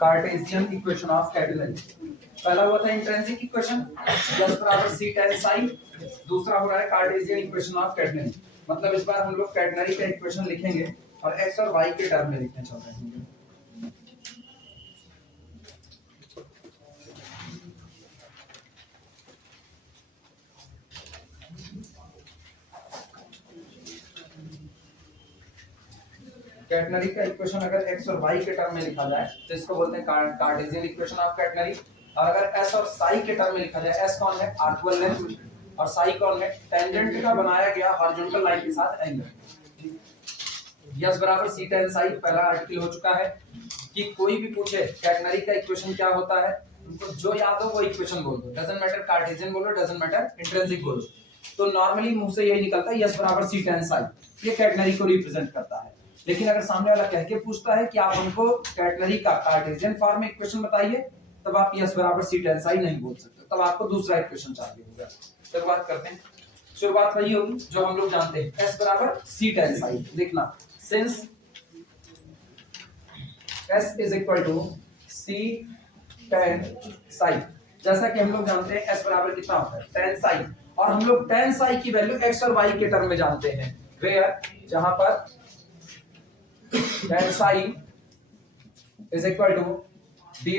Cartesian equation of catenary. पहला हुआ था इंट्रिंसिक इक्वेशन S बराबर c tan psi, दूसरा हो रहा है कार्टेशियन इक्वेशन ऑफ कैटेनरी। मतलब इस बार हम लोग कैटेनरी का इक्वेशन लिखेंगे और x और y के टर्म में लिखने चल रहे हैं। कैटेनरी का इक्वेशन अगर x और y के टर्म में लिखा जाए तो इसको बोलते हैं कार्टेशियन इक्वेशन ऑफ कैटेनरी। और अगर s और psi के टर्म में लिखा जाए, s कौन है आर्कुअल लेंथ और psi कौन है टेंजेंट का बनाया गया हॉरिजॉन्टल लाइन के साथ एंगल। s बराबर c tan psi पहला आर्टिकल हो चुका है कि कोई भी पूछे कैटेनरी का इक्वेशन क्या होता है, उनको जो याद हो वो इक्वेशन बोल दो, डजंट मैटर कार्टेशियन बोलो, डजंट मैटर इंट्रिंसिक बोलो। तो नॉर्मली मुंह से यही निकलता है s बराबर c tan psi, ये कैटेनरी को रिप्रेजेंट करता है। लेकिन अगर सामने वाला कह के पूछता है कि आप हमको कैटेनरी का कार्टेशियन फॉर्म में इक्वेशन बताइए, तब आप s बराबर c tan psi नहीं बोल सकते, तब आपको दूसरा इक्वेशन चाहिए होगा। शुरुआत करते हैं। शुरुआत वही होगी जो हम लोग जानते हैं, s बराबर c tan psi। देखना, since s is equal to c tan psi, जैसा कि हम लोग जानते हैं s बराबर कितना होता है tan psi, और हम लोग tan psi की वैल्यू x और y के टर्म में जानते हैं, वेयर जहां पर tan psi is equal to dy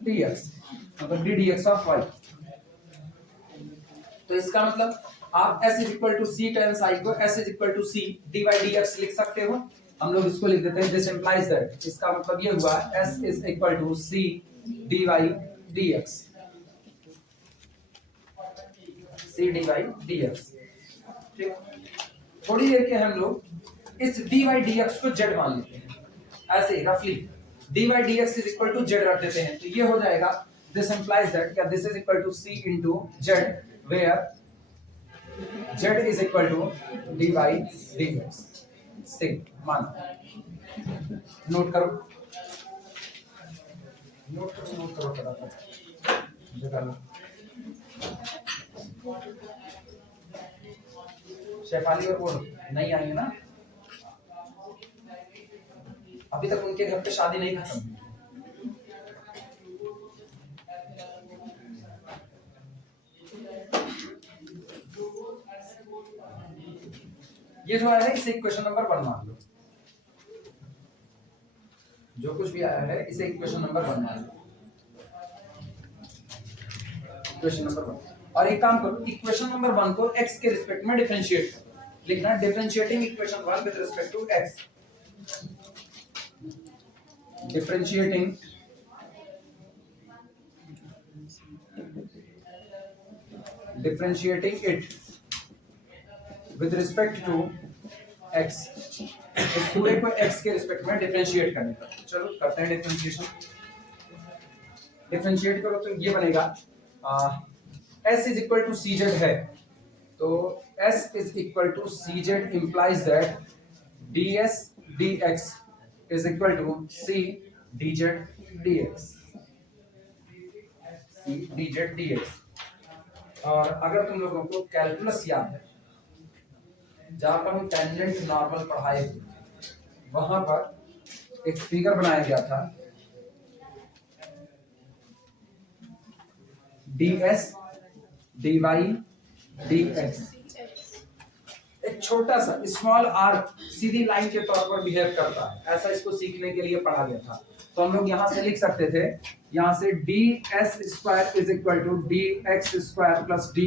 dx, मतलब d dx of y। तो इसका मतलब आप s is equal to c tan psi को s is equal to c dy dx लिख सकते हो। हम लोग इसको लिख देते हैं दिस implies that, इसका मतलब ये हुआ s is equal to c dy dx, c dy dx। ठीक, थोड़ी देर के हम लोग इस dy dx को z मान लेते हैं, ऐसे रफली dy dx is equal to z रख देते हैं। तो ये हो जाएगा this implies that, क्या this is equal to c into z, where z is equal to dy dx। से मान नोट करो, नोट करो फटाफट जगह लो। शेफाली और बोलो नहीं आएंगे ना, अभी तक उनके घर पे शादी नहीं खत्म हुई। ये जो आया है इसे इक्वेशन नंबर 1 मान लो, जो कुछ भी आया है इसे इक्वेशन नंबर 1 मान लो, इक्वेशन नंबर 1। और एक काम करो, इक्वेशन नंबर 1 को x के रिस्पेक्ट में डिफरेंशिएट करो, लिखना differentiating equation 1 with respect to x, differentiating it with respect to x, इस पूरे को x के रिस्पेक्ट में डिफरेंशिएट करने का। चलो करते हैं डिफरेंशिएशन। डिफरेंशिएट करो तो ये बनेगा s is equal to cz है, तो s is equal to cz implies that ds dx is equal to c dz dx, c dz dx। और अगर तुम लोगों को कैलकुलस याद है, जहां पर हम टेंजेंट नॉर्मल पढ़ाए थे, वहां पर एक फिगर बनाया गया था ds dy dx, एक छोटा सा स्मॉल आर्क सीधी लाइन के तौर पर बिहेव करता है, ऐसा इसको सीखने के लिए पढ़ा गया था। तो हम लोग यहाँ से लिख सकते थे, यहाँ से ds square is equal to dx square plus dy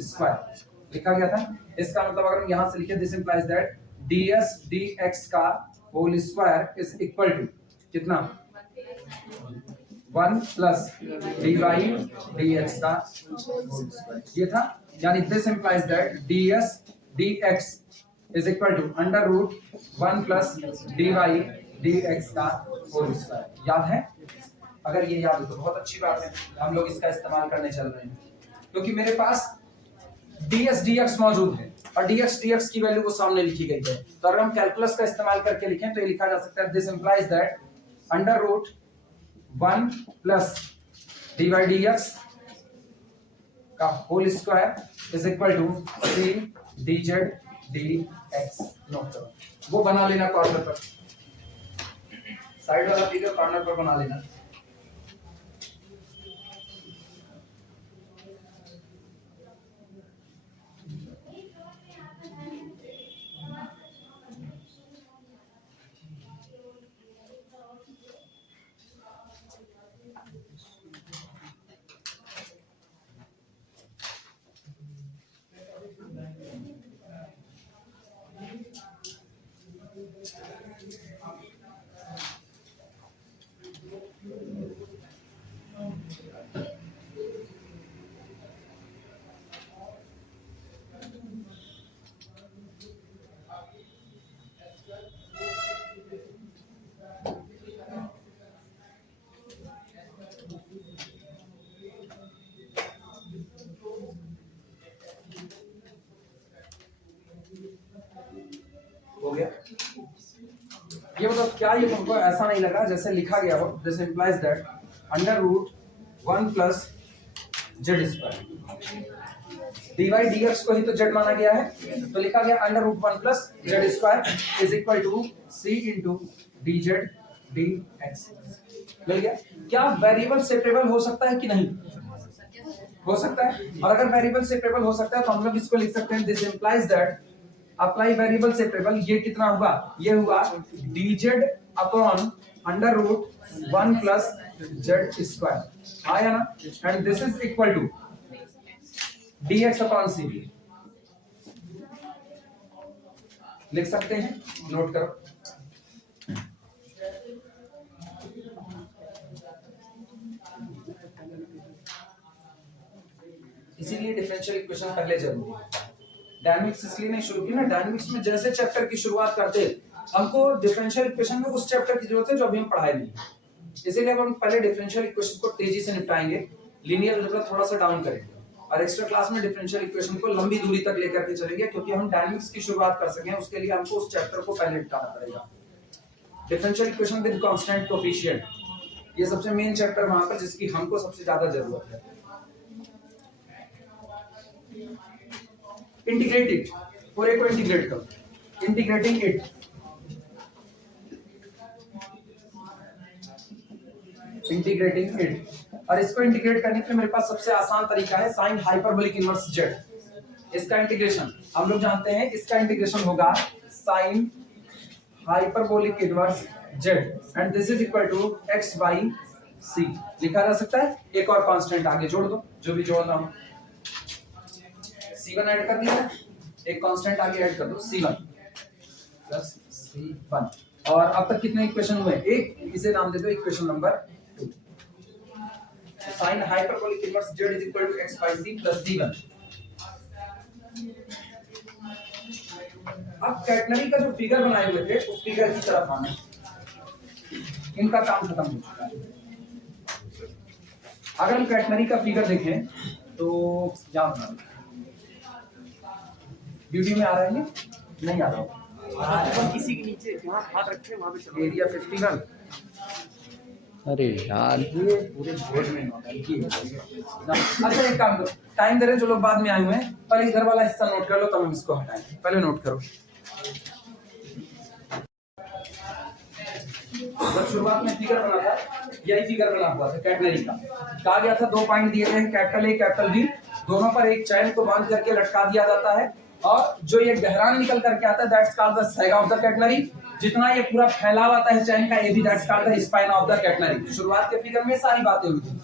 square लिखा गया था। इसका मतलब अगर हम यहाँ से लिखे, this implies that ds dx का whole square is equal to कितना 1 प्लस dy dx का होल स्क्वायर, ये था। यानी this implies that ds dx is equal to under root 1 plus dy dx का होल स्क्वायर। याद है? अगर ये याद हो तो बहुत अच्छी बात है, हम लोग इसका इस्तेमाल करने चल रहे हैं, क्योंकि मेरे पास ds dx मौजूद है और dx dx की वैल्यू वो सामने लिखी गई है। तो अगर हम कैलकुलस का इस्तेमाल करके लिखें तो ये लिखा जा सकता है, this implies that under root 1 plus dy dx का whole square is equal to c dz dx। X note करो, वो बना लेना कॉर्नर पर, साइड वाला फिगर कॉर्नर पर बना लेना। हो गया ये, मतलब क्या ये तुमको ऐसा नहीं लगा जैसे लिखा गया हो, this implies that under root 1 plus z square, dy dx को ही तो z माना गया है, तो लिखा गया under root 1 plus z square is equal to c into dz dx। मिल गया। क्या वेरिएबल सेपरेबल हो सकता है कि नहीं? हो सकता है, और अगर वेरिएबल सेपरेबल हो सकता है तो हम लोग इसको लिख सकते हैं this implies that apply variable separable, ये कितना हुआ? ये हुआ dz upon under root 1 plus z square, आया ना? And this is equal to dx upon cb, लिख सकते हैं, नोट करो। इसीलिए डिफरेंशियल इक्वेशन पहले जरूरी है। डायनामिक्स इसलिए नहीं शुरू की ना, डायनामिक्स में जैसे चैप्टर की शुरुआत करते हमको डिफरेंशियल इक्वेशन में उस चैप्टर की जरूरत है जो अभी हम पढ़ाए नहीं, इसीलिए हम पहले डिफरेंशियल इक्वेशन को तेजी से निपटाएंगे, लीनियर अलजेब्रा थोड़ा सा डाउन करेंगे, और एक्स्ट्रा क्लास में डिफरेंशियल इक्वेशन को लंबी दूरी तक लेकर के चलेंगे, क्योंकि हम डायनामिक्स की शुरुआत कर सकें उसके लिए हमको उस चैप्टर को पहले निपटाना पड़ेगा। Differential equation with constant coefficient, ये सबसे मेन चैप्टर वहां पर जिसकी हमको सबसे ज्यादा जरूरत है। इंटीग्रेट इट, पूरे को इंटीग्रेट करो, इंटीग्रेटिंग इट, इंटीग्रेटिंग इट, और इसको इंटीग्रेट करने के लिए मेरे पास सबसे आसान तरीका है साइन हाइपरबोलिक इनवर्स जेड। इसका इंटीग्रेशन हम लोग जानते हैं, इसका इंटीग्रेशन होगा sine hyperbolic inverse z and this is equal to x by c। लिखा जा सकता है, एक और कांस्टेंट आगे जोड़ दो, जो भी जोड़ रहा हूं, c1 ऐड कर दिया, एक कांस्टेंट आगे ऐड कर दो c1 प्लस c1, और अब तक कितने इक्वेशन हुए? एक, इसे नाम दे दो equation number 2। Sine hyperbolic inverse z is equal to x by c plus c1। अब कैटनरी का जो फिगर बनाए हुए थे उस फिगर की तरफ आना, इनका काम खत्म हो चुका है। अगर हम कैटनरी का फिगर देखें तो क्या बना, वीडियो में आ रहा है नहीं आ रहा? किसी के नीचे वहां हाथ रखे वहां पे चलो। एरिया 51। अरे यार, ये पूरे बोर्ड में होता है। अच्छा एक काम करो, टाइम दे रहे जो लोग बाद में आए हुए हैं, पहले इधर वाला हिस्सा नोट कर लो, तब हम इसको हटाएंगे, पहले नोट करो। जब शुरुआत में फिगर बना था, यही फिगर बना हुआ था कैटनरी का, कहा गया था 2 पॉइंट दिए गए हैं, कैपिटल ए कैपिटल बी, दोनों पर एक चैन को बांध करके लटका दिया जाता है, और जो ये गहरान निकल करके आता है that's called the sag of the catenary. जितना ये पूरा फैलाव आता है चैन का, ये भी that's called the spine of the catenary. शुरुआत के फिगर में सारी बातें हुई थी।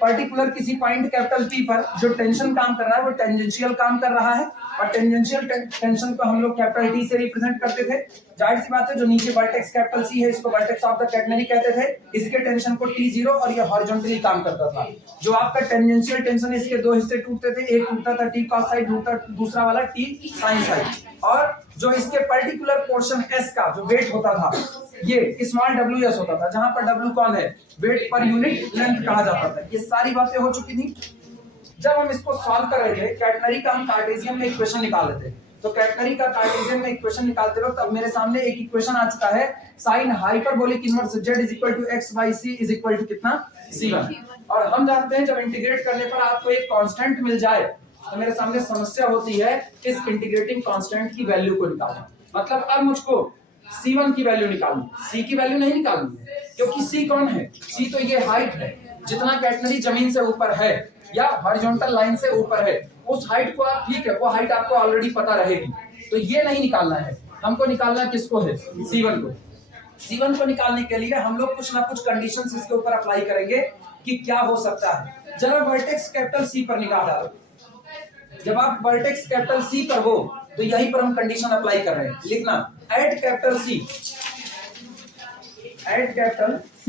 पर्टिकुलर किसी पॉइंट कैपिटल पी पर जो टेंशन काम कर रहा है वो टेंजेंशियल काम कर रहा है, और टेंजेंशियल टेंशन को हम लोग कैपिटल टी से रिप्रेजेंट करते थे। जाहिर सी बात है, जो नीचे वर्टेक्स कैपिटल सी है इसको वर्टेक्स ऑफ द कैटनरी कहते थे, इसके टेंशन को T0 और ये हॉरिजॉन्टली काम करता था। जो आपका टेंजेंशियल टेंशन, इसके 2 हिस्से टूटते थे, एक टूटता था T cos साइड, दूसरा वाला T sin साइड, और जो इसके पर्टिकुलर पोर्शन S का जो वेट होता था ये स्मॉल WS होता था, जहां पर W कौन है? वेट पर यूनिट लेंथ कहा जाता था। ये सारी बातें हो चुकी थी। जब हम इसको सॉल्व कर रहे थे कैटनरी का, हम कार्टेशियन में इक्वेशन निकाल रहे थे, तो कैटनरी का कार्टेशियन में इक्वेशन निकालते वक्त अब मेरे सामने एक इक्वेशन आ चुका है, sine hyperbolic inverse z is equal to x by c is equal to कितना? c1। और हम जानते हैं जब इंटीग्रेट करने पर आपको एक कांस्टेंट मिल जाए तो मेरे सामने समस्या होती है इस इंटीग्रेटिंग कांस्टेंट की वैल्यू को निकालना। मतलब अब मुझको C1 की वैल्यू निकालनी, C की वैल्यू नहीं निकालनी है, क्योंकि C कौन है? C तो ये हाइट है, जितना कैटनरी जमीन से ऊपर है या हॉरिजॉन्टल लाइन से ऊपर है, उस हाइट को आप, ठीक है, वो हाइट आपको ऑलरेडी पता रहेगी, तो ये नहीं निकालना है, हमको निकालना किसको है? C1 को। C1 को निकालने के लिए हम लोग कुछ ना कुछ कंडीशंस इसके ऊपर अप्लाई करेंगे कि क्या हो सकता है। जब आप वर्टेक्स कैपिटल C पर निगाह डालो, जब आप वर्टेक्स कैपिटल C पर हो तो यहीं पर हम कंडीशन अप्लाई कर रहे हैं। लिखना at capital C, at capital C,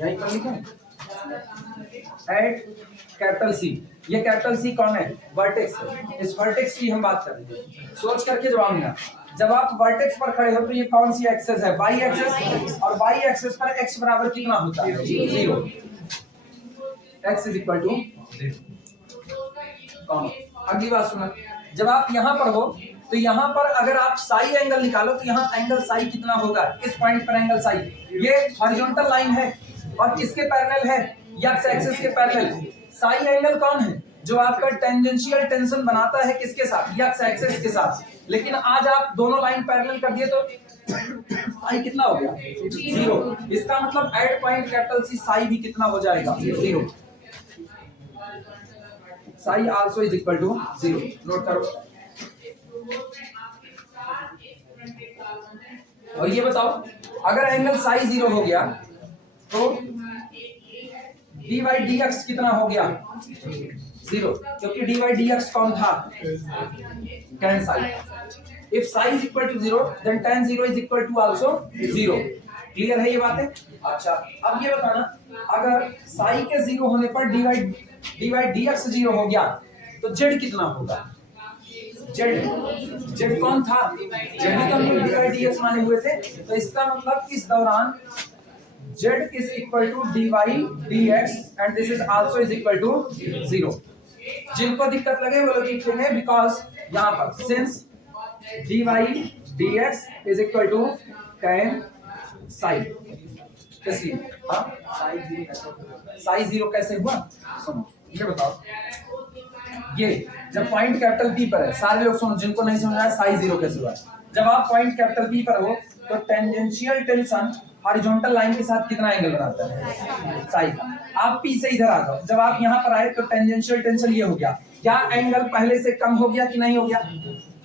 यहीं पर लिखें एट कैपिटल C। ये कैपिटल C कौन है? वर्टेक्स है। इस वर्टेक्स की हम बात कर रहे हैं, सोच करके जवाब देना। जब आप वर्टेक्स पर खड़े हो तो ये कौन सी एक्सेस है? वाई एक्सेस, और वाई एक्सेस पर x बराबर कितना होता है? 0। x is equal to 0। अगली बात सुना, जब आप यहां पर हो तो यहां पर अगर आप साई एंगल निकालो तो यहां एंगल साई कितना होगा? इस पॉइंट पर एंगल साई, ये हॉरिजॉन्टल लाइन है और किसके पैरेलल है? एक्स एक्सिस के पैरेलल। साई एंगल कौन है? जो आपका टेंजेंशियल टेंशन बनाता है किसके साथ? एक्स एक्सिस के साथ। लेकिन आज आप दोनों लाइन पैरेलल कर दिए तो साई कितना हो गया? 0। इसका मतलब at point capital C psi भी कितना हो जाएगा? 0। Psi also is equal to 0। Note करो। और ये बताओ, अगर एंगल साई 0 हो गया तो dy dx कितना हो गया? 0, क्योंकि dy dx कौन था? tan Sai. If psi is equal to 0, then tan 0 is equal to also 0। Clear है ये बातें? अच्छा, अब ये बताना, अगर साई के 0 होने पर dy dx 0 हो गया तो z कितना होगा? z कौन था? z ही तो dy dx माने हुए थे, तो इसका मतलब इस दौरान z is equal to dy dx and this is also is equal to 0। जिनको दिक्कत लगे वो लोग लिख लेंगे, बिकॉज यहाँ पर since dy dx is equal to tan psi, इसलिए साई 0 कैसे हुआ? सुनो, ये बताओ, ये जब पॉइंट कैपिटल P पर है, सारे लोग सुनो, जिनको नहीं समझ आया साई 0 कैसे हुआ। जब आप पॉइंट कैपिटल P पर हो तो टेंजेंशियल टेंशन हॉरिजॉन्टल लाइन के साथ कितना एंगल बनाता है? साई। आप P से इधर आ जाओ, जब आप यहाँ पर आए तो टेंजेंशियल टेंशन ये हो गया, क्या एंगल पहले से कम हो गया कि नहीं हो गया?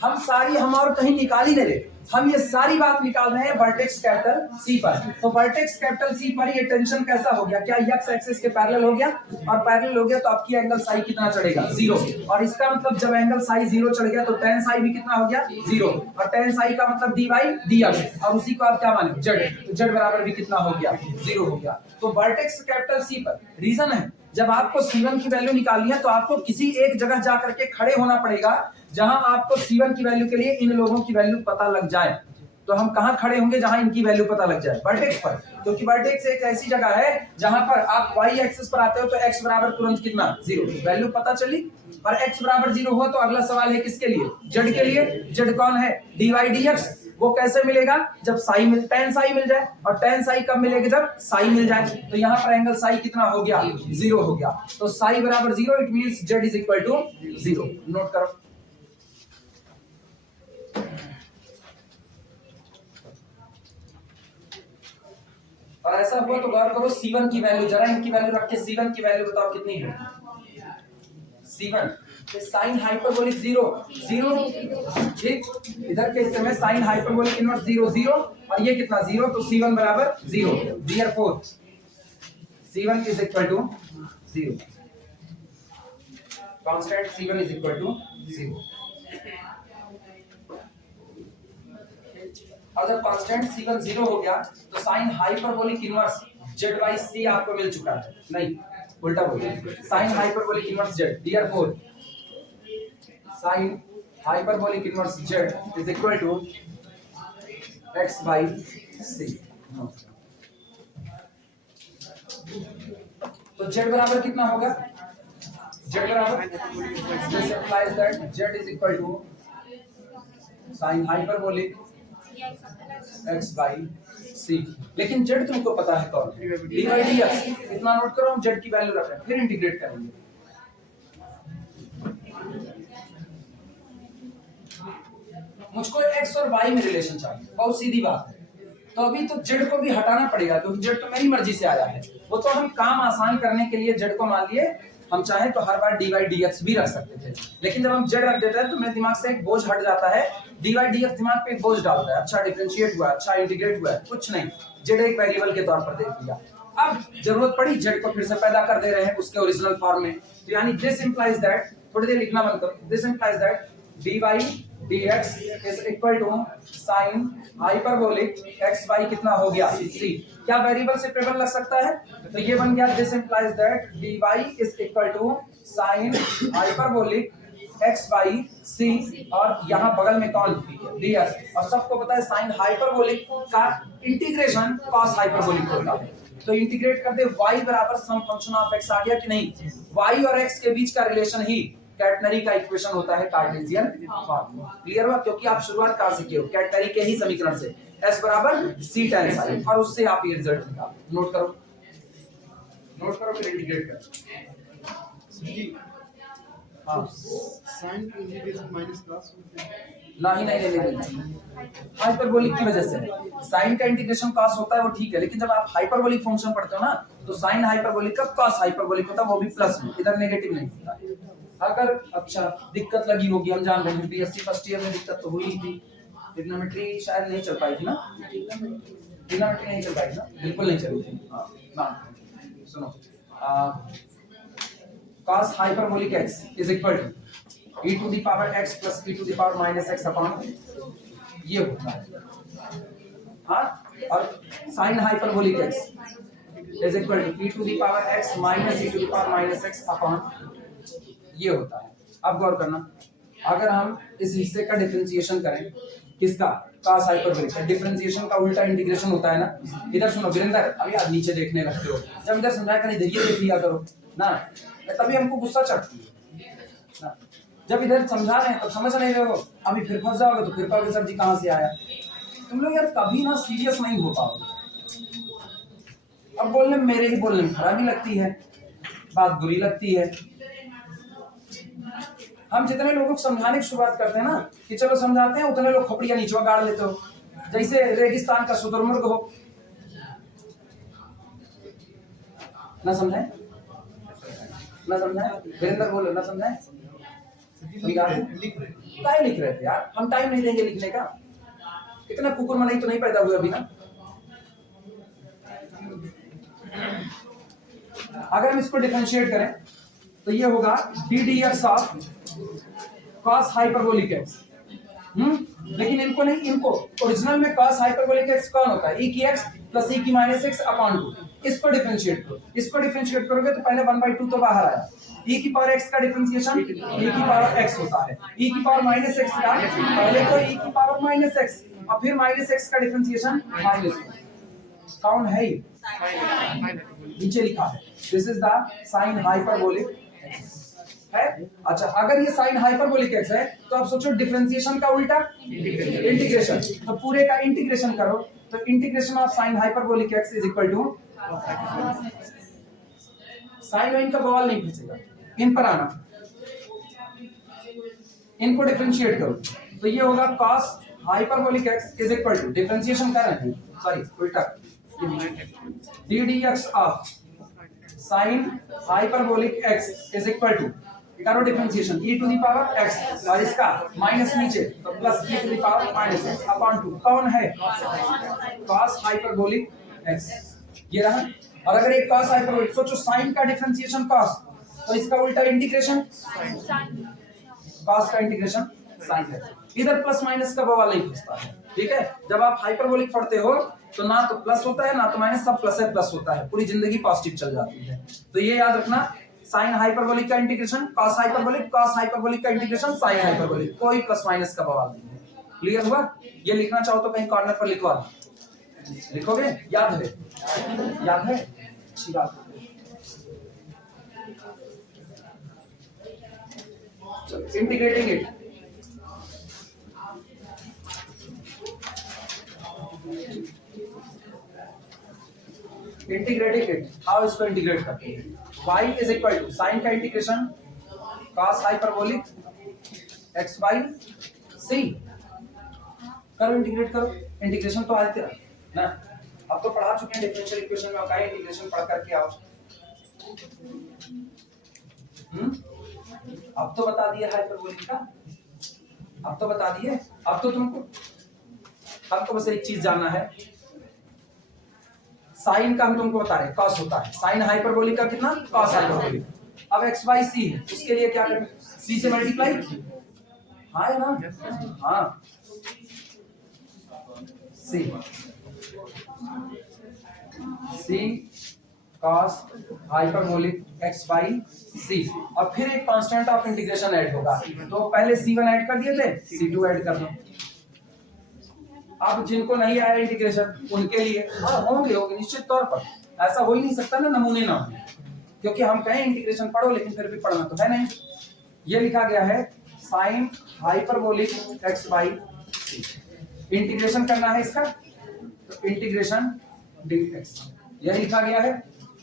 हम और कहीं निकाल ही नहीं रहे, हम ये सारी बात निकाल रहे हैं वर्टेक्स कैपिटल C पर। तो वर्टेक्स कैपिटल C पर ये टेंशन कैसा हो गया? क्या x एक्सिस के पैरेलल हो गया? और पैरेलल हो गया तो आपकी एंगल साई कितना चढ़ेगा? 0। और इसका मतलब जब एंगल साई 0 चढ़ गया तो tan साई भी कितना हो गया? 0। और tan साई का मतलब dy dx, और उसी को आप क्या माने? z। तो z बराबर भी कितना हो गया? 0 हो गया। तो वर्टेक्स कैपिटल C पर रीजन है, जब आपको C1 की वैल्यू निकालनी है तो आपको किसी एक जगह जा करके खड़े होना पड़ेगा जहां आपको C1 की वैल्यू के लिए इन लोगों की वैल्यू पता लग जाए। तो हम कहां खड़े होंगे? जहां इनकी वैल्यू पता लग जाए, वर्टेक्स पर। क्योंकि वर्टेक्स एक ऐसी जगह है जहां पर आप y एक्सिस पर आते हो तो x बराबर तुरंत कितना? 0। वैल्यू पता चली और x बराबर 0 हुआ तो अगला सवाल है किसके लिए? z के लिए। z कौन है? dy dx। वो कैसे मिलेगा? जब साई मिल, tan साई मिल जाए, और tan साई कब मिलेगा? जब साई मिल जाए। तो यहाँ पर एंगल साई कितना हो गया? 0 हो गया। तो साई बराबर 0, it means z is equal to 0। Note करो। और ऐसा हुआ तो गौर करो, C1 की वैल्यू, जरा इनकी वैल्यू रख के C1 की वैल्यू बताओ कितनी है? C1 साइन हाइपरबोलिक 0 0, ठीक। इधर के हिस्से में साइन हाइपरबोलिक इनवर्स 0 0, और ये कितना? 0। तो C1 बराबर 0। Therefore C1 is equal to 0। Constant C1 is equal to 0। और जब कांस्टेंट C1 0 हो गया तो साइन हाइपरबोलिक इनवर्स z/c आपको मिल चुका है। नहीं, उल्टा बोलिए, sine hyperbolic inverse z। Therefore sine hyperbolic inverse z is equal to x/c। तो z बराबर कितना होगा? z बराबर, this implies that z is equal to sin hyperbolic x by c. लेकिन z तुमको पता है कौन है, dy dx। इतना नोट करो, हम z की वैल्यू रख रहे हैं, फिर इंटीग्रेट करेंगे। मुझको x और y में रिलेशन चाहिए, बहुत सीधी बात है। तो अभी तो z को भी हटाना पड़ेगा, क्योंकि z तो मेरी मर्जी से आया है। वो तो हम काम आसान करने के लिए z को मान लिए, हम चाहे तो हर बार dy dx भी रख सकते थे, लेकिन जब हम z रख देते हैं तो मेरे दिमाग से एक बोझ हट जाता है। dy dx दिमाग पे एक बोझ डालता है, अच्छा डिफरेंशिएट हुआ, अच्छा इंटीग्रेट हुआ, कुछ नहीं, z एक वेरिएबल के तौर पर देख लिया। अब जरूरत पड़ी z को फिर से पैदा कर दे रहे हैं उसके ओरिजिनल फॉर्म में। तो यानी दिस इंप्लाइज दैट, थोड़ी देर लिखना बंद करो, this implies that dy dx is equal to sin hyperbolic xy कितना हो गया c। क्या वेरिएबल से पेपर लग सकता है, तो ये बन गया this implies that dy is equal to sin hyperbolic xy c, और यहाँ बगल में कौन dx, और सबको पता है sin हाइपरबोलिक का इंटीग्रेशन cos हाइपरबोलिक होता है। तो इंटीग्रेट कर दे, y बराबर सम फंक्शन ऑफ x आ गया कि नहीं। y और x के बीच का रिलेशन ही कैटनरी का इक्वेशन होता है कार्टेशियन फॉर्म में। क्लियर हुआ, क्योंकि आप शुरुआत कहां से किए हो, कैटनरी के ही समीकरण से, s बराबर c tan sin, और उससे आप ये रिजल्ट निकालो। नोट करो फिर इंटीग्रेट करो। हां साइन इंटीग्रेशन माइनस cos होता है। नहीं, हाइपरबोलिक की वजह से साइन का इंटीग्रेशन cos होता है, वो ठीक है, लेकिन जब आप हाइपरबोलिक फंक्शन पढ़ते हो ना, तो साइन हाइपरबोलिक का cos हाइपरबोलिक होता है, वो भी प्लस में, इधर नेगेटिव नहीं होता। अगर अच्छा दिक्कत लगी होगी, हम जान रहे हैं बीएससी फर्स्ट ईयर में दिक्कत तो हुई थी, ट्रिग्नोमेट्री शायद नहीं चल पाई थी ना, ट्रिग्नोमेट्री नहीं चल पाई ना, बिल्कुल नहीं चली थी। ना सुनो, cos hyperbolic x is equal to e to the power x plus e to the power minus x upon ये होता है। हाँ, और sin hyperbolic x is equal to e to the power x minus e to the power minus x upon ये होता है। अब गौर करना, अगर हम इस हिस्से का डिफरेंशिएशन करें, किसका, cos हाइपरबोलिक का, डिफरेंशिएशन का उल्टा इंटीग्रेशन होता है ना। इधर सुनो वीरेंद्र, अभी आप नीचे देखने लगते हो, जब इधर समझाया करें इधर ये देख लिया करो ना, तभी हमको गुस्सा चढ़ती है ना। जब इधर समझा रहे हैं तब समझ नहीं रहे हो, अभी फिर फंस जाओगे तो फिर कहोगे सर जी कहां से आया। तुम लोग यार कभी ना सीरियस नहीं हो पाओगे। अब बोलने मेरे ही बोलने में खराबी लगती है, बात बुरी लगती है। हम जितने लोगों को समझाने की शुरुआत करते हैं ना कि चलो समझाते हैं, उतने लोग खोपड़ियां नीचे गाड़ लेते हो, जैसे रेगिस्तान का शुतुरमुर्ग हो। ना समझे, ना समझे, वीरेंद्र बोलो ना समझे। लिख रहे थे यार, हम टाइम नहीं देंगे लिखने का, इतना कुकुर मनाई तो नहीं पैदा हुआ अभी ना। अगर हम इसको डिफरेंशिएट करें तो ये होगा D dx of cos hyperbolic x। लेकिन इनको नहीं, इनको ओरिजिनल में cos हाइपरबोलिक x कौन होता है, e की x प्लस e की माइनस x अपॉन 2। इसको डिफरेंशिएट करो, इसको डिफरेंशिएट करोगे तो पहले 1/2 तो बाहर आया, e की पावर x का डिफरेंशिएशन e की पावर x होता है, e की पावर माइनस x का पहले तो e की पावर माइनस x और फिर माइनस x का डिफरेंशिएशन माइनस। कौन है ये, नीचे लिखा है, this is the sine hyperbolic है। अच्छा, अगर ये साइन हाइपरबोलिक x है तो आप सोचो डिफरेंशिएशन का उल्टा इंटीग्रेशन, तो पूरे का इंटीग्रेशन करो, तो integration of sine hyperbolic x is equal to sine और इनका बवाल नहीं फंसेगा, इन पर आना, इनको डिफरेंशिएट करो तो ये होगा cos hyperbolic x is equal to, differentiation कर रहे हैं सॉरी उल्टा, d dx of sine hyperbolic x is equal to, करो differentiation e to the power x और इसका माइनस नीचे तो plus e to the power minus x upon 2। कौन है, cos हाइपरबोलिक x, ये रहा। और अगर एक cos हाइपरबोलिक, सोचो साइन का डिफरेंशिएशन cos, तो इसका उल्टा इंटीग्रेशन cos का इंटीग्रेशन sin है। इधर प्लस माइनस का बवाल नहीं फंसता है, ठीक है। जब आप हाइपरबोलिक पढ़ते हो तो ना तो प्लस होता है ना तो माइनस, सब प्लस है प्लस होता है, पूरी जिंदगी पॉजिटिव चल जाती है। तो ये याद रखना, साइन हाइपरबोलिक का इंटीग्रेशन cos हाइपरबोलिक का इंटीग्रेशन sin हाइपरबोलिक, कोई प्लस माइनस का बवाल नहीं है। क्लियर हुआ। ये लिखना चाहो तो कहीं कॉर्नर पर लिखवा दो, लिखोगे, याद है, याद है, अच्छी बात है। चलो integrating it, integrating it, how इसको इंटीग्रेट करते हैं? y is equal to sine का integration cos hyperbolic x by c। करो इंटीग्रेट करो, इंटीग्रेशन तो आते ना, अब तो पढ़ा चुके हैं डिफरेंशियल इक्वेशन में, और काय इंटीग्रेशन पढ़ करके आओ। अब तो बता दिए हाइपरबोलिक का, अब तो बता दिए, अब तो हमको बस एक चीज जानना है, साइन का हम तुमको बता रहे, कॉस होता है, साइन हाइपरबोलिक का कितना, कॉस हाइपरबोलिक। अब x बाई सी है, उसके लिए क्या करें, c से मल्टीप्लाई, हाँ है ना, हाँ c cos hyperbolic x by c, और फिर एक कांस्टेंट ऑफ इंटीग्रेशन ऐड होगा, तो पहले c1 ऐड कर दिए थे, c2 ऐड कर दो। अब जिनको नहीं आया इंटीग्रेशन उनके लिए, हाँ होंगे निश्चित तौर पर, ऐसा हो ही नहीं सकता ना नमूने ना हो, क्योंकि हम कहें इंटीग्रेशन पढ़ो लेकिन फिर भी पढ़ना तो है नहीं। ये लिखा गया है sine hyperbolic x by c, integration करना है इसका, तो इंटीग्रेशन dx यह लिखा गया है।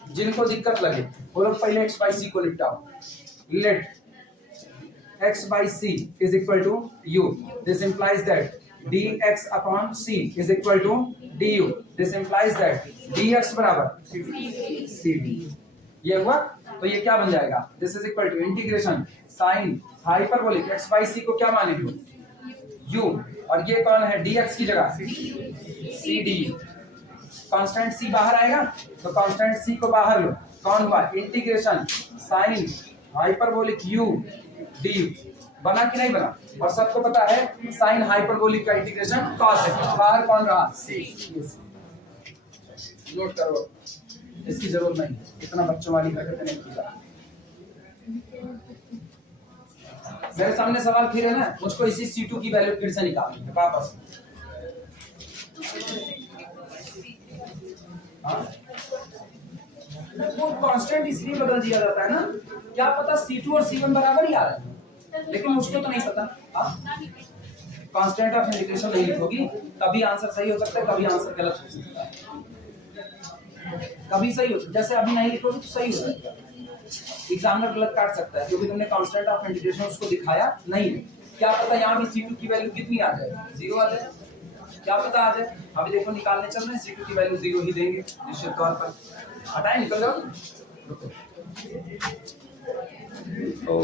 जिनको दिक्कत लगे वो लोग पहले x बाई c को निपटाओ। Let x by c is equal to u, this implies that dx upon c is equal to du, this implies that dx बराबर cd। ये हुआ, तो ये क्या बन जाएगा, this is equal to integration sine hyperbolic x by c को क्या मानेंगे u, और ये कौन है dx की जगह cd, कांस्टेंट c बाहर आएगा तो कांस्टेंट c को बाहर लो, कौन हुआ integration sine hyperbolic u du, बना कि नहीं बना, और सबको पता है साइन हाइपरबोलिक का इंटीग्रेशन cos है, बाहर कौन रहा c। नोट करो, इसकी जरूरत नहीं, इतना बच्चों वाली हरकतें नहीं की जा। मेरे सामने सवाल फिर है ना, मुझको इसी C2 की वैल्यू फिर से निकालनी है वापस। वो कांस्टेंट इसलिए बदल दिया जाता है ना, क्या पता C2 और C1 बराबर ही आ रहा है, लेकिन मुझको तो नहीं पता। कांस्टेंट ऑफ इंटीग्रेशन नहीं लिखोगी कभी आंसर सही हो सकता है, कभी आंसर गलत हो सकता है, कभी सही हो, जैसे अभी नहीं लिखोगे तो सही हो जाएगा, एग्जामिनर गलत काट सकता है क्योंकि तुमने कांस्टेंट ऑफ इंटीग्रेशन उसको दिखाया नहीं है। क्या पता यहाँ भी C2 की वैल्यू कितनी आ जाए, 0 आ जाए, क्या पता आ जाए। अभी देखो निकालने चल रहे हैं, C2 की वैल्यू 0 ही देंगे निश्चित तौर पर। हटाए, निकल जाओ, तो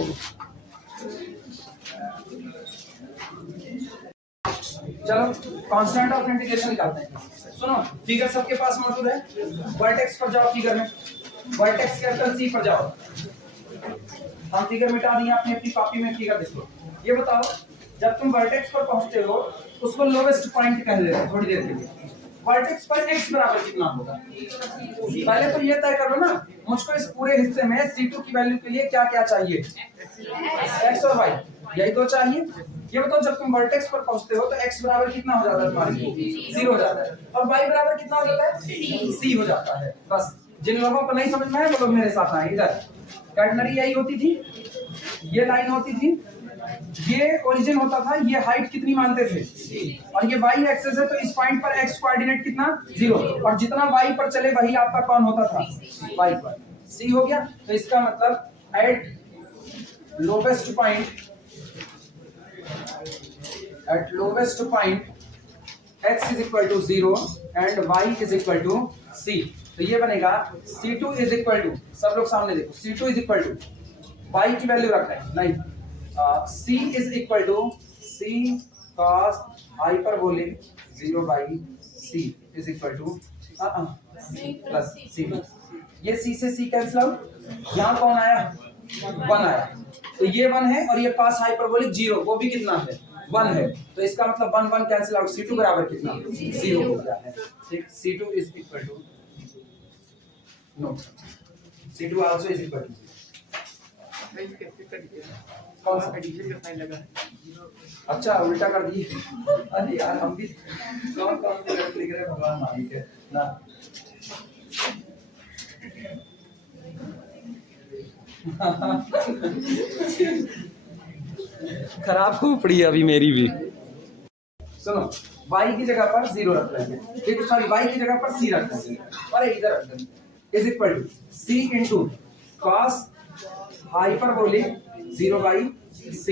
चलो कांस्टेंट ऑफ इंटीग्रेशन निकालते हैं। सुनो, फिगर सबके पास मौजूद है, वर्टेक्स पर जाओ, फिगर में वर्टेक्स कैपिटल C पर जाओ। हम फिगर मिटा दिए, आपने अपनी कॉपी में फिगर देखो। ये बताओ, जब तुम वर्टेक्स पर पहुंचते हो उसको लोवेस्ट पॉइंट कह लेते हो थोड़ी देर के लिए, वर्टेक्स पर x बराबर कितना होगा, पहले तो ये तय करो ना, मुझको इस पूरे हिस्से में C2 की वैल्यू के लिए क्या क्या चाहिए, x और y, यही तो चाहिए। ये बताओ, जब तुम वर्टेक्स पर पहुंचते हो तो x बराबर कितना हो जाता है तुम्हारे लिए, 0 हो जाता है, और y बराबर कितना हो जाता है, c हो जाता है। बस जिन लोगों को नहीं समझ में आया वो लोग मेरे साथ आए इधर। कैटनरी यही होती थी, ये लाइन होती थी, ये ओरिजिन होता था, ये हाइट कितनी मानते थे, और ये y एक्सिस है तो इस पॉइंट पर x कोऑर्डिनेट कितना 0, और जितना y पर चले वही आपका कौन होता था, y पर c हो गया। तो इसका मतलब at lowest point x is equal to 0 and y is equal to c, तो ये बनेगा C2 इज इक्वल टू, सब लोग सामने देखो, C2 is equal to y की वैल्यू रखते हैं नहीं, c is equal to c cos hyperbolic 0 by c is equal to plus c, ये c से c कैंसिल आउट, यहाँ कौन आया 1 आया, तो ये 1 है, और ये cos हाइपरबोलिक 0 वो भी कितना है 1 है, तो इसका मतलब 1 1 कैंसिल आउट, C2 बराबर कितना 0 हो गया है, ठीक। C2 is equal to no, C2 also is equal to, कौन सा एडिशन का साइन लगा है, अच्छा उल्टा कर दिए, अरे यार हम भी कौन कौन से गलत लिख रहे हैं, भगवान मालिक है ना। खराब हो पड़ी अभी मेरी भी। सुनो y की जगह पर 0 रख लेंगे, ठीक है, सॉरी y की जगह पर c रख लेंगे और इधर रख देंगे is equal to c into cos hyperbolic 0/c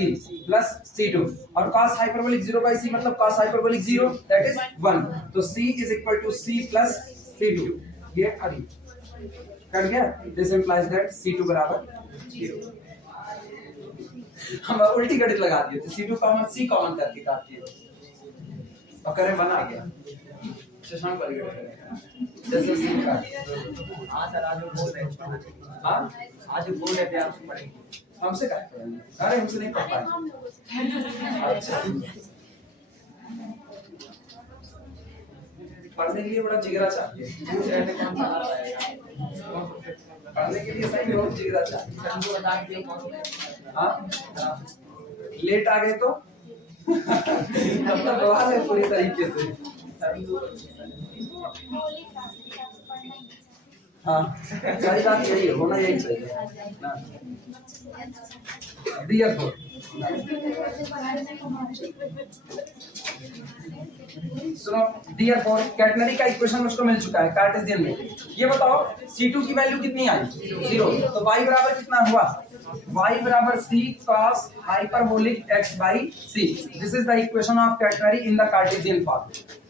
plus c2 और cos हाइपरबोलिक 0/c मतलब cos हाइपरबोलिक 0 दैट इज 1, तो c is equal to c plus c2, ये अभी कर गया, दिस इंप्लाइज दैट c2 बराबर 0। हम उल्टी गणित लगा दिए थे, c2 कॉमन c कॉमन करके काट दिए और करें 1 आ गया, शशांक वाली गणित करेंगे जैसे c का। हाँ सर, आज वो बोल रहे हैं। हां आज वो बोल रहे थे आपसे पढ़ेंगे। हमसे क्या पढ़ेंगे, अरे हमसे नहीं पढ़ पाए। अच्छा पढ़ने के लिए बड़ा जिगरा चाहिए, ऐसे कौन सा आता है? पढ़ने के लिए सही में बहुत जिगरा चाहिए। हमको बता दीजिए कौन सा। हाँ लेट आ गए तो तब तक बवाल है पूरी तरीके से। सभी को हाँ सही बात यही है, होना यही चाहिए ना। डियर फोर सुनो, डियर फोर कैटनरी का इक्वेशन मुझको मिल चुका है कार्टेशियन में। ये बताओ C2 की वैल्यू कितनी आई 0, तो y बराबर कितना हुआ, y बराबर c cos hyperbolic x by c। This is the equation of catenary in the Cartesian form.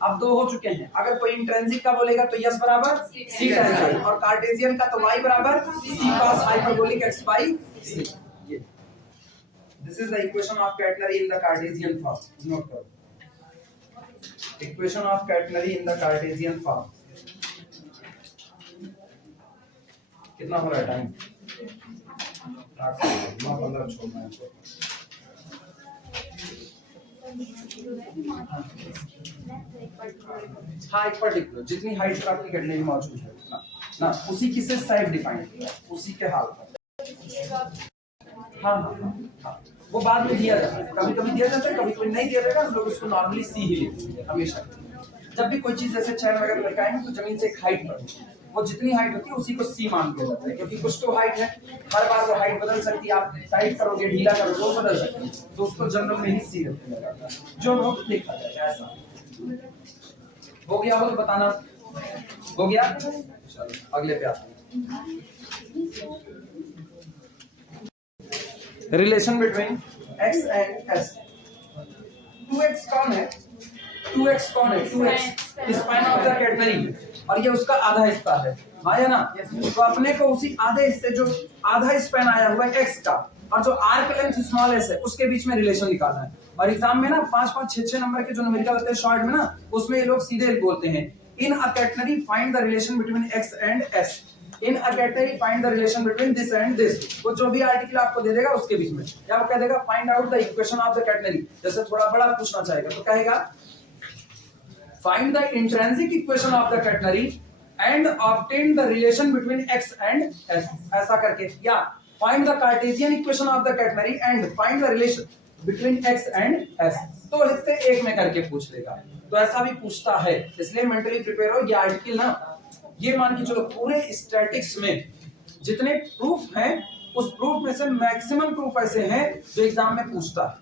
अब दो हो चुके हैं, अगर कोई इंट्रिंसिक का बोलेगा तो s बराबर c tan y और कार्टेशियन का तो y बराबर c cos hyperbolic x by c। ये this is the equation of catenary in the Cartesian form, note करो equation of catenary in the Cartesian form. कितना हो रहा है टाइम, 15 छोड़ना है तो। हाँ एक पर्टिकुलर जितनी हाइट पर आपकी कैटनरी मौजूद है ना उसी की से साइड डिफाइन किया, उसी के हाल पर। हाँ हाँ हाँ हाँ वो बाद में दिया जाता है, कभी कभी दिया जाता है, कभी कभी नहीं दिया जाएगा, हम लोग उसको नॉर्मली सी ही लेते हैं हमेशा। जब भी कोई चीज ऐसे चैन वगैरह लगाएंगे तो जमीन से एक हाइट पर वो जितनी हाइट होती है उसी को सी मान लिया जाता है, क्योंकि कुछ तो हाइट है, हर बार वो हाइट बदल सकती है, आप टाइट करोगे ढीला करोगे वो बदल सकती है, तो उसको जनरल में ही सी रखने लगा था जो लोग देखा जाए ऐसा। हो गया हो तो बताना, हो गया, चलो अगले पे आते हैं। Relation between x and s। 2x कौन है, 2x कौन है, 2x spine of the catenary और ये उसका आधा हिस्सा है, आया ना, तो अपने को उसी आधे हिस्से जो आधा स्पैन आया हुआ है x का और जो आर्क लेंथ स्मॉल s है उसके बीच में रिलेशन निकालना है। और एग्जाम में ना 5-5 6-6 नंबर के जो न्यूमेरिकल होते हैं शॉर्ट में ना उसमें ये लोग सीधे बोलते हैं in a catenary find the relation between x and s, in a catenary find the relation between this and this. वो जो भी आर्टिकल आपको दे देगा उसके बीच में क्या वो कह देगा find out the equation of the catenary, जैसे थोड़ा बड़ा पूछना चाहेगा तो कहेगा find the intrinsic equation of the catenary and obtain the relation between x and s, ऐसा करके, या find the Cartesian equation of the catenary and find the relation between x and s, तो इससे एक में करके पूछ लेगा। तो ऐसा भी पूछता है, इसलिए मेंटली प्रिपेयर हो। ये आर्टिकल ना ये मान के चलो पूरे स्टैटिक्स में जितने प्रूफ हैं उस प्रूफ में से मैक्सिमम प्रूफ ऐसे हैं जो एग्जाम में पूछता है,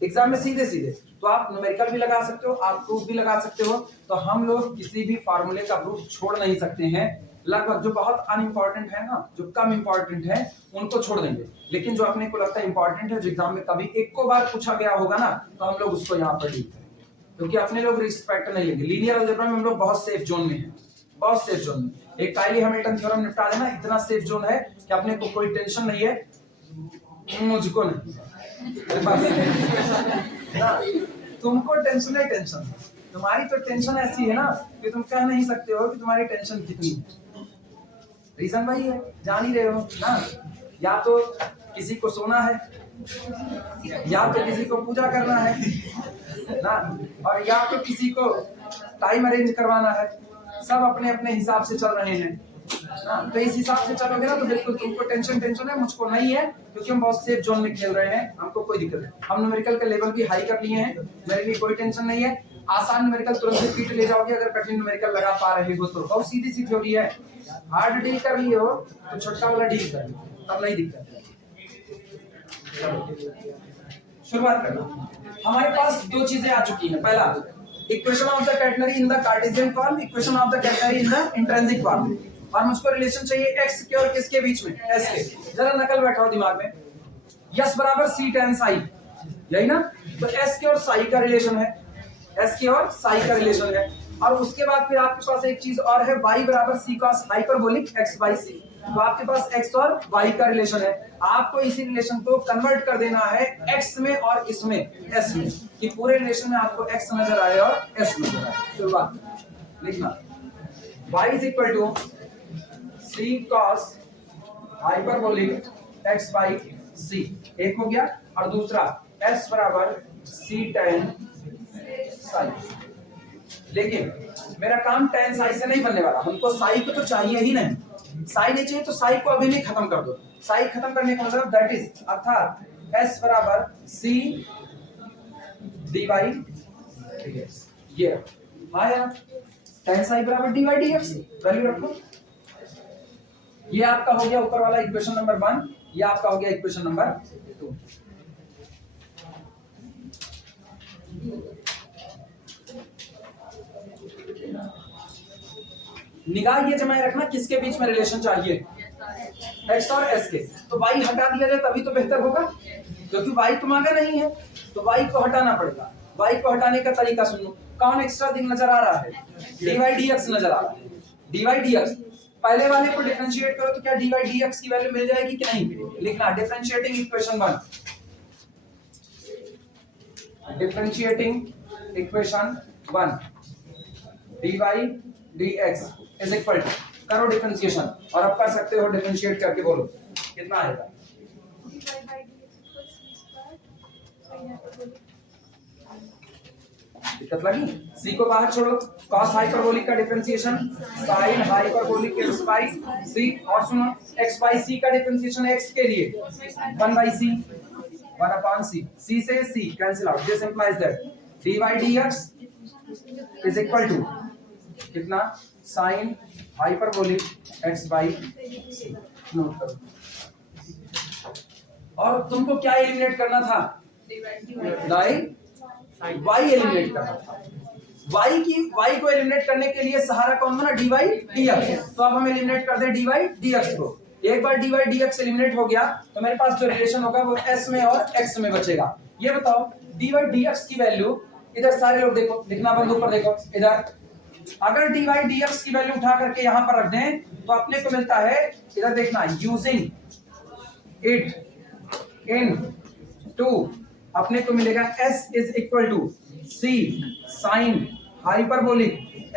एग्जाम में सीधे सीधे। तो आप न्यूमेरिकल भी लगा सकते हो, आप प्रूफ भी लगा सकते हो, तो हम लोग किसी भी फार्मूले का प्रूफ छोड़ नहीं सकते हैं। लगभग जो बहुत अनइम्पोर्टेंट है ना, जो कम इंपॉर्टेंट है उनको छोड़ देंगे, लेकिन जो अपने को लगता है इंपॉर्टेंट है, जो एग्जाम में कभी एक को बार पूछा गया होगा ना, तो हम लोग उसको यहाँ पर डील करेंगे, क्योंकि अपने लोग रिस्पेक्ट नहीं लेंगे। लीनियर अलजेब्रा में हम लोग बहुत सेफ जोन में हैं, बहुत सेफ जोन में। एक काइली हैमिल्टन थ्योरम निपटा लेना, इतना सेफ जोन है कि अपने को कोई टेंशन नहीं है, मुझको नहीं ना, तुमको टेंशन है, टेंशन तुम्हारी तो टेंशन ऐसी है ना कि तुम कह नहीं सकते हो कि तुम्हारी टेंशन कितनी है। रीजन वही है, जान ही रहे हो ना, या तो किसी को सोना है, या तो किसी को पूजा करना है ना, और या तो किसी को टाइम अरेंज करवाना है। सब अपने अपने हिसाब से चल रहे हैं ना, तो इस हिसाब से चलोगे ना तो बिल्कुल तुमको टेंशन है, मुझको नहीं है, क्योंकि हम बहुत सेफ जोन में खेल रहे हैं, हमको कोई दिक्कत नहीं। हम न्यूमेरिकल का लेवल भी हाई कर लिए हैं, मेरे लिए कोई टेंशन नहीं है। आसान न्यूमेरिकल तुरंत से पीट ले जाओगे, अगर कठिन न्यूमेरिकल लगा पा रहे हो तो बहुत सीधी सी थ्योरी है। हार्ड डील कर लिए हो तो छोटा वाला डील कर लो, तब नहीं दिक्कत है। शुरुआत करना। हमारे पास दो चीजें आ चुकी हैं। पहला, equation of the catenary in the Cartesian form, equation of the catenary in the intrinsic form. और मुझको रिलेशन चाहिए x के और किसके बीच में, s के। जरा नकल बैठाओ दिमाग में, s बराबर c tan psi, यही ना? तो s के और psi का रिलेशन है, s के और psi का रिलेशन है। और उसके बाद फिर आपके पास एक चीज और है, y बराबर c cos hyperbolic x by c। तो आपके पास x और y का रिलेशन है। आपको इसी रिलेशन को कन्वर्ट कर देना है x में और इसमें s में, कि पूरे रिलेशन में आपको x नजर आए और s नजर आए। शुरुआत लिखना, y is equal to c cos hyperbolic x by c, एक हो गया। और दूसरा s बराबर c tan psi। लेकिन मेरा काम tan psi से नहीं बनने वाला, हमको psi को तो चाहिए ही नहीं। psi नहीं चाहिए तो psi को अभी नहीं खत्म कर दो। psi खत्म करने का मतलब दैट इज, अर्थात s बराबर c dy dx, ये आया tan psi बराबर dy dx, वैल्यू रखो। ये आपका हो गया ऊपर वाला इक्वेशन नंबर 1, ये आपका हो गया इक्वेशन नंबर 2। निगाह ये जमाए रखना किसके बीच में रिलेशन चाहिए, x और s के। तो y हटा दिया जाए तभी तो बेहतर होगा, क्योंकि y तो मांगा नहीं है, तो y को हटाना पड़ेगा। y को हटाने का तरीका सुनो, कौन एक्स्ट्रा थिंग नजर आ रहा है, dy dx नजर आ रहा है। dy dx पहले वाले को डिफरेंशिएट करो तो क्या dy dx की वैल्यू मिल जाएगी कि नहीं? लिखना, differentiating equation 1, differentiating equation 1 dy dx is equal to, करो डिफरेंशिएशन। और अब कर सकते हो डिफरेंशिएट करके, बोलो कितना आएगा। दिक्कत लगी? c को बाहर छोड़ो, cos हाइपरबोलिक का differentiation sin hyperbolic x by c। और सुनो, x by c का डिफरेंशिएशन x के लिए 1 by c, 1 upon c, c से c cancel out. This implies that dy dx is equal to कितना, sin hyperbolic x by c। Note करो। और तुमको क्या एलिमिनेट करना था, y एलिमिनेट करना था। y को एलिमिनेट करने के लिए सहारा कौन बना, dy dx। तो अब हम एलिमिनेट कर दें dy dx को। एक बार dy dx एलिमिनेट हो गया तो मेरे पास जो रिलेशन होगा वो s में और x में बचेगा। ये बताओ dy dx की वैल्यू, इधर सारे लोग देखो, लिखना बंद, ऊपर देखो इधर। अगर dy dx की वैल्यू उठा करके यहां पर रख दें तो अपने को मिलता है, इधर देखना, यूजिंग इट इन टू, अपने को मिलेगा s is equal to c sin hyperbolic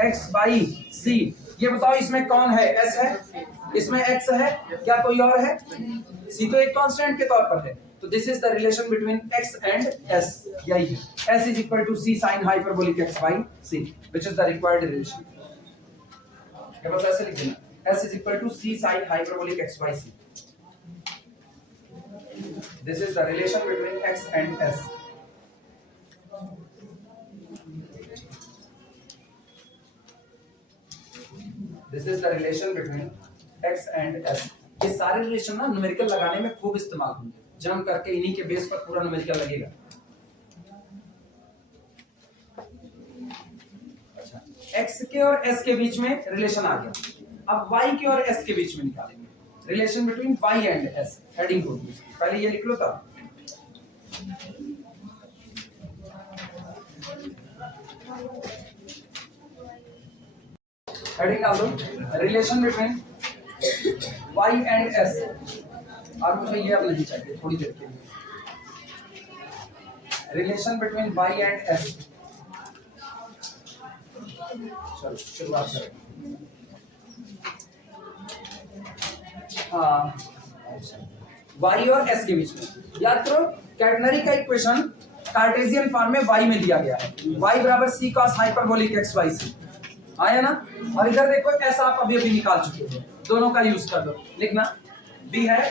x by c। ये बताओ इसमें कौन है, s है, इसमें x है, क्या कोई और है? c तो एक कांस्टेंट के तौर पर है। तो this is the relation between x and s, यही है, s is equal to c sin hyperbolic x by c, which is the required relation. क्या बस ऐसे लिख देना, s is equal to c sin hyperbolic x by c। This is the relation between x and s. This is the relation between x and s. ये सारे relation ना numerical लगाने में खूब इस्तेमाल होंगे, जम करके इन्हीं के बेस पर पूरा न्यूमेरिकल लगेगा। अच्छा, x के और s के बीच में रिलेशन आ गया। अब y के और s के बीच में निकालेंगे relation between y and s। Heading होगी, पहले ये लिख लो तब। हेडिंग डाल दो, relation between y and s। और मुझे ये अब नहीं चाहिए थोड़ी देर के लिए। Relation between y and s। चलो शुरुआत करें। हाँ, y और s के बीच में याद करो, कैटेनरी का इक्वेशन कार्टेशियन फॉर्म में y में दिया गया है, y बराबर c cos hyperbolic x by c, आया ना? और इधर देखो s आप अभी अभी निकाल चुके हो, दोनों का यूज कर दो। लिखना, b है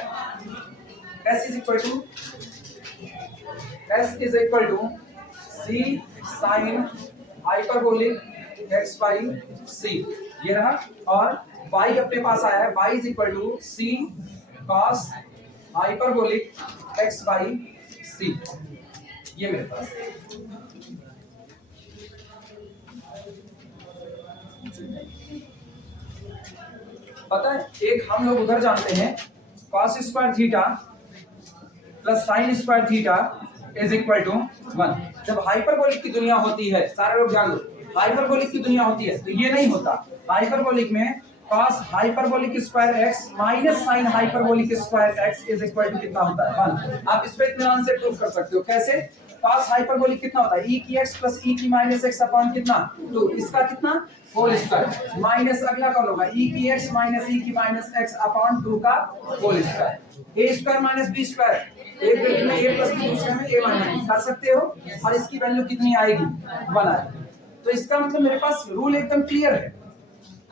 s is equal to c sin hyperbolic x by c, ये रहा। और y अपने पास आया है, y is equal to c cos hyperbolic x by c। ये मेरे पास पता है, एक हम लोग उधर जानते हैं cos square theta plus sine square theta is equal to 1। जब हाइपरबोलिक की दुनिया होती है, सारे लोग ध्यान दो, हाइपरबोलिक की दुनिया होती है तो ये नहीं होता। हाइपरबोलिक में cos hyperbolic square x minus sine hyperbolic square x is equal to कितना होता है 1। आप इस पे इत्मीनान से प्रूव कर सकते हो। कैसे? cos हाइपरबोलिक कितना होता है e की x प्लस e की माइनस x अपॉन कितना 2, इसका कितना होल स्क्वायर माइनस अगला कौन होगा e की x माइनस e की माइनस x अपॉन 2 का whole square. a square minus b square, एक वैल्यू में a प्लस b, दूसरे में a माइनस b कर सकते हो और इसकी वैल्यू कितनी आएगी 1 आएगी। तो इसका मतलब मेरे पास रूल एकदम क्लियर है,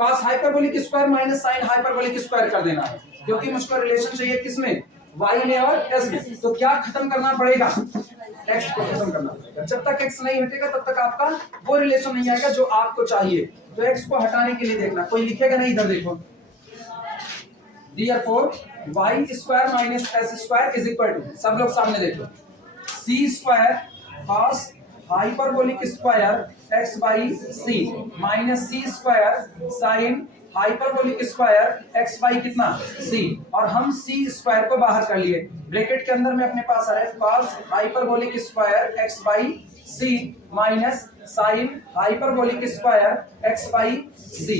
cos hyperbolic square minus sine hyperbolic square कर देना है, क्योंकि मुझको रिलेशन चाहिए किसमें y में और s में। तो क्या खत्म करना पड़ेगा, x को खत्म करना पड़ेगा। जब तक x नहीं हटेगा तब तक आपका वो रिलेशन नहीं आएगा जो आपको चाहिए। तो x को हटाने के लिए देखना, कोई लिखेगा नहीं, इधर देखो। Therefore y square minus s square is equal to, सब लोग सामने देखो, c square cos hyperbolic square x by c minus c square sine hyperbolic square x by कितना c, और हम c स्क्वायर को बाहर कर लिए, ब्रैकेट के अंदर में अपने पास आ रहा है cos hyperbolic square x by c minus sine hyperbolic square x by c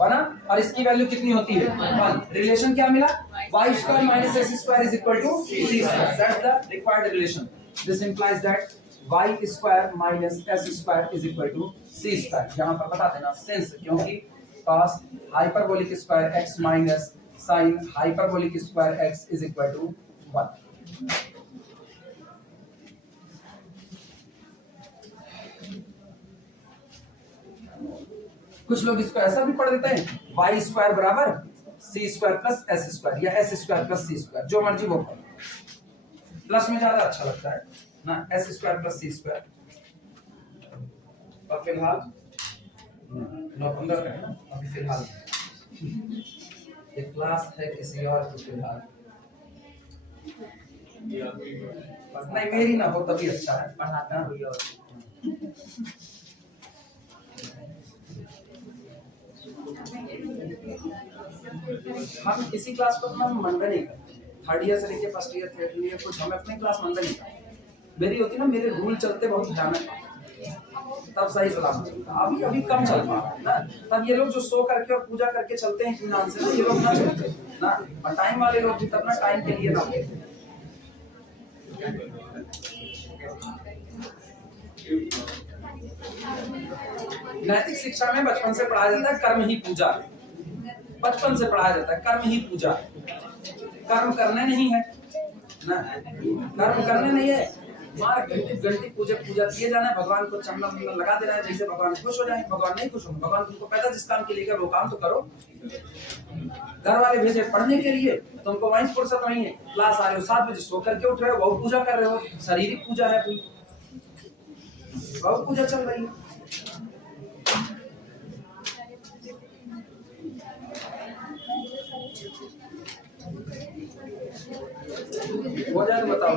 बना, और इसकी वैल्यू कितनी होती है 1। रिलेशन क्या मिला, y square minus s square is equal to c square. That's the required relation. This implies that y square minus s square is equal to c square. यहाँ पर बता देना सेंस, क्योंकि cos hyperbolic square x minus sine hyperbolic square x is equal to 1। कुछ लोग इसको ऐसा भी पढ़ देते हैं y स्क्वायर बराबर c square plus s square या s square plus c square, जो मर्जी वो पढ़ो, प्लस में ज्यादा अच्छा लगता है ना, s square plus c square. और फिलहाल 9-15 का है ना अभी फिलहाल, एक क्लास है किसी और की फिलहाल, नहीं मेरी ना हो तभी अच्छा है, पढ़ाता कोई और। हम किसी क्लास को अपना मंदा नहीं करते, थर्ड ईयर से लेके फर्स्ट ईयर थर्ड ईयर कुछ हम अपने क्लास मंदा नहीं करते। मेरी होती ना, मेरे रूल चलते बहुत भयानक, तब सही सलाम चलता। अभी कम चल पा रहा है ना, तब ये लोग जो सो करके और पूजा करके चलते हैं इत्मीनान से ना, ये लोग ना चलते ना, और टाइम वाले लोग भी तब ना टाइम के लिए ना लेते। नैतिक शिक्षा में बचपन से पढ़ाया जाता है कर्म ही पूजा, बचपन से पढ़ाया जाता है कर्म ही पूजा। कर्म करने नहीं है ना, कर्म करने नहीं है, मार घंटी पूजा किए जाना है, भगवान को चंदन वंदन लगा देना है, जैसे भगवान खुश हो जाए। भगवान नहीं खुश होंगे, भगवान तुमको पैदा जिस काम के लिए वो काम तो करो। घर वाले भेजे पढ़ने के लिए, तुमको वहीं फुर्सत नहीं है, क्लास आ रहे हो 7 बजे सो करके उठ रहे हो, वो पूजा कर रहे हो, शारीरिक पूजा है, वो पूजा चल रही है। हो जाए तो बताओ।